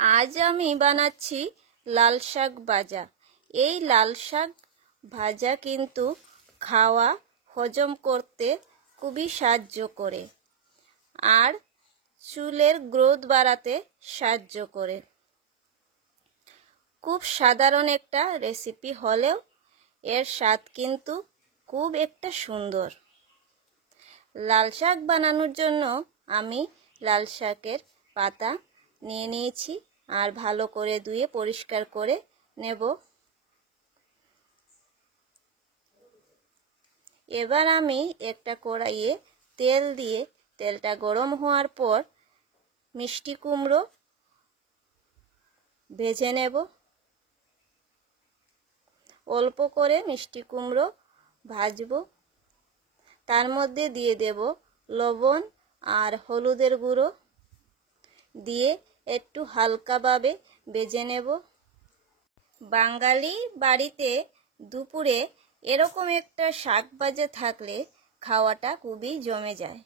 আজ আমি বানাচ্ছি লাল শাক ভাজা। এই লাল শাক ভাজা কিন্তু খাওয়া হজম করতে খুবই সাহায্য করে আর চুলের গ্রোথ বাড়াতে সাহায্য করে। খুব সাধারণ একটা রেসিপি হলেও এর স্বাদ কিন্তু খুব একটা সুন্দর। লাল শাক বানানোর জন্য আমি লাল শাকের পাতা নিয়ে নিয়েছি আর ভালো করে ধুয়ে পরিষ্কার করে নেব। এবার আমি একটা কড়াইয়ে তেল দিয়ে তেলটা গরম হওয়ার পর মিষ্টি কুমড়ো ভেজে নেব। অল্প করে মিষ্টি কুমড়ো ভাজবো। তার মধ্যে দিয়ে দেব লবণ আর হলুদের গুঁড়ো দিয়ে একটু হালকাভাবে ভেজে নেব। বাঙালি বাড়িতে দুপুরে এরকম একটা শাক ভাজা থাকলে খাওয়াটা খুবই জমে যায়।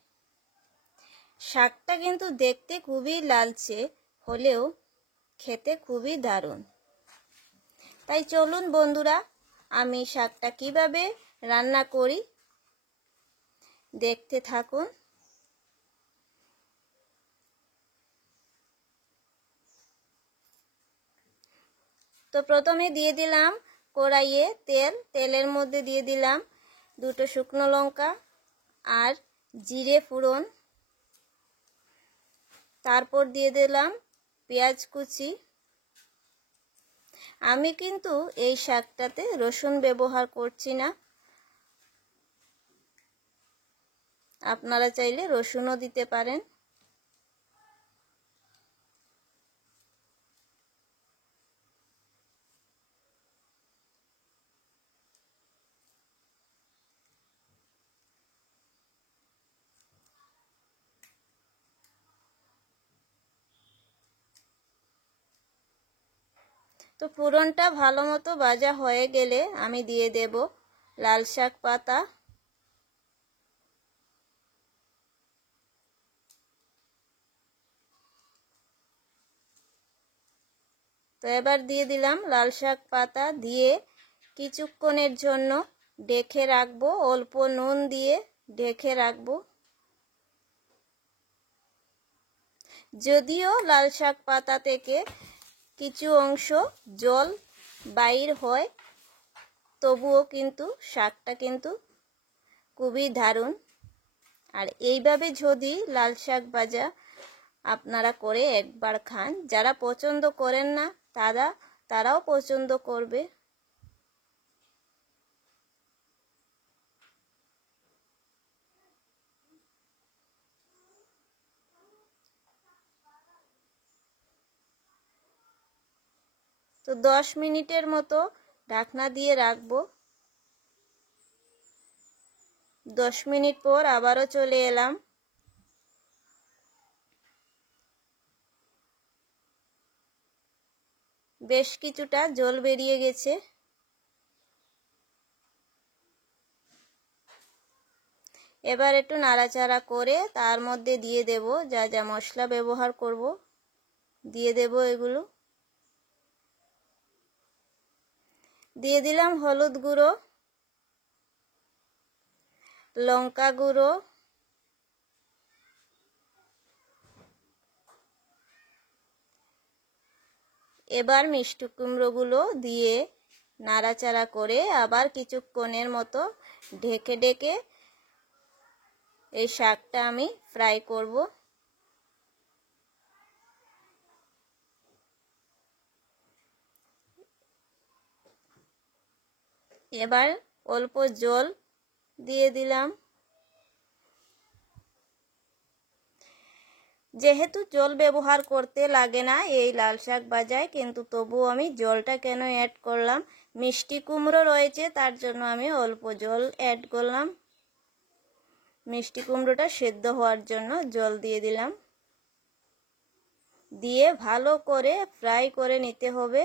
শাকটা কিন্তু দেখতে খুবই লালচে হলেও খেতে খুবই দারুণ। তাই চলুন বন্ধুরা, আমি শাকটা কিভাবে রান্না করি দেখতে থাকুন। তো প্রথমে দিয়ে দিলাম কড়াইয়ে তেল। তেলের মধ্যে দিয়ে দিলাম দুটো শুকনো লঙ্কা আর জিরে ফোড়ন। তারপর দিয়ে দিলাম পেঁয়াজ কুচি। আমি কিন্তু এই শাকটাতে রসুন ব্যবহার করছি না, আপনারা চাইলে রসুনও দিতে পারেন। তো ফোড়নটা ভালো মতো ভাজা হয়ে গেলে আমি দিয়ে দেব লাল শাক পাতা। তো এবার দিয়ে দিলাম লাল শাক পাতা দিয়ে কিছুক্ষণের জন্য ঢেকে রাখবো। অল্প নুন দিয়ে ঢেকে রাখবো। যদিও লাল শাক পাতা থেকে কিছু অংশ জল বাইর হয়, তবুও কিন্তু শাকটা কিন্তু খুবই দারুণ। আর এইভাবে যদি লাল শাক ভাজা আপনারা করে একবার খান, যারা পছন্দ করেন না তারাও পছন্দ করবে। তো 10 মিনিটের মতো ঢাকনা দিয়ে রাখবো। 10 মিনিট পর আবারও চলে এলাম। বেশ কিছুটা জল বেরিয়ে গেছে। এবার একটু নাড়াচাড়া করে তার মধ্যে দিয়ে দেব যা যা মশলা ব্যবহার করব, দিয়ে দেব এগুলো। দিয়ে দিলাম হলুদ গুঁড়ো, লঙ্কা গুঁড়ো, এবার মিষ্টি কুমড়োগুলো দিয়ে নাড়াচাড়া করে আবার কিছুক্ষণের মতো ঢেকে ঢেকে এই শাকটা আমি ফ্রাই করব। এবার অল্প জল দিয়ে দিলাম। যেহেতু জল ব্যবহার করতে লাগে না এই লাল শাক ভাজায়, কিন্তু তবুও আমি জলটা কেন অ্যাড করলাম, মিষ্টি কুমড়ো রয়েছে তার জন্য আমি অল্প জল অ্যাড করলাম। মিষ্টি কুমড়োটা সেদ্ধ হওয়ার জন্য জল দিয়ে দিলাম। দিয়ে ভালো করে ফ্রাই করে নিতে হবে।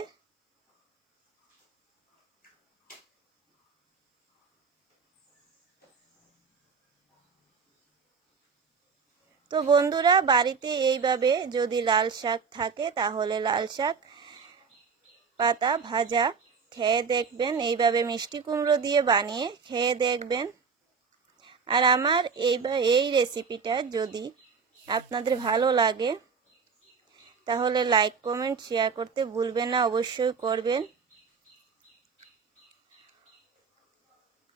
তো তো বন্ধুরা, বাড়িতে এইভাবে যদি লাল শাক থাকে তাহলে লাল শাক পাতা ভাজা খেয়ে দেখবেন, এইভাবে মিষ্টি কুমড়ো দিয়ে বানিয়ে খেয়ে দেখবেন। আর আমার এই রেসিপিটা যদি আপনাদের ভালো লাগে তাহলে লাইক কমেন্ট শেয়ার করতে ভুলবেন না, অবশ্যই করবেন।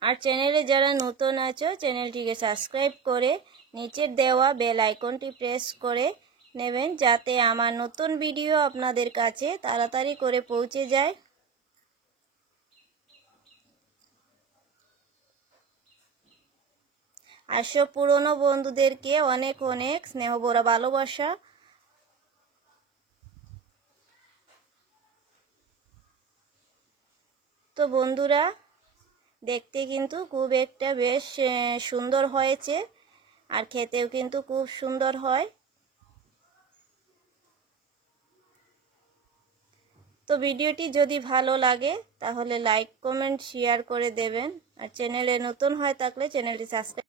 আর চ্যানেলে যারা নতুন আছো চ্যানেলটিকে সাবস্ক্রাইব করে নিচের দেওয়া বেল আইকনটি প্রেস করে নেবেন, যাতে আমার নতুন ভিডিও আপনাদের কাছে তাড়াতাড়ি করে পৌঁছে যায়। আর সব পুরনো বন্ধুদেরকে অনেক অনেক স্নেহ ভরা ভালোবাসা। তো বন্ধুরা, দেখতে কিন্তু খুব একটা বেশ সুন্দর হয়েছে, আর খেতেও কিন্তু খুব সুন্দর হয়। তো ভিডিওটি যদি ভালো লাগে তাহলে লাইক কমেন্ট শেয়ার করে দেবেন। আর চ্যানেলে নতুন হয়ে থাকলে চ্যানেলটি সাবস্ক্রাইব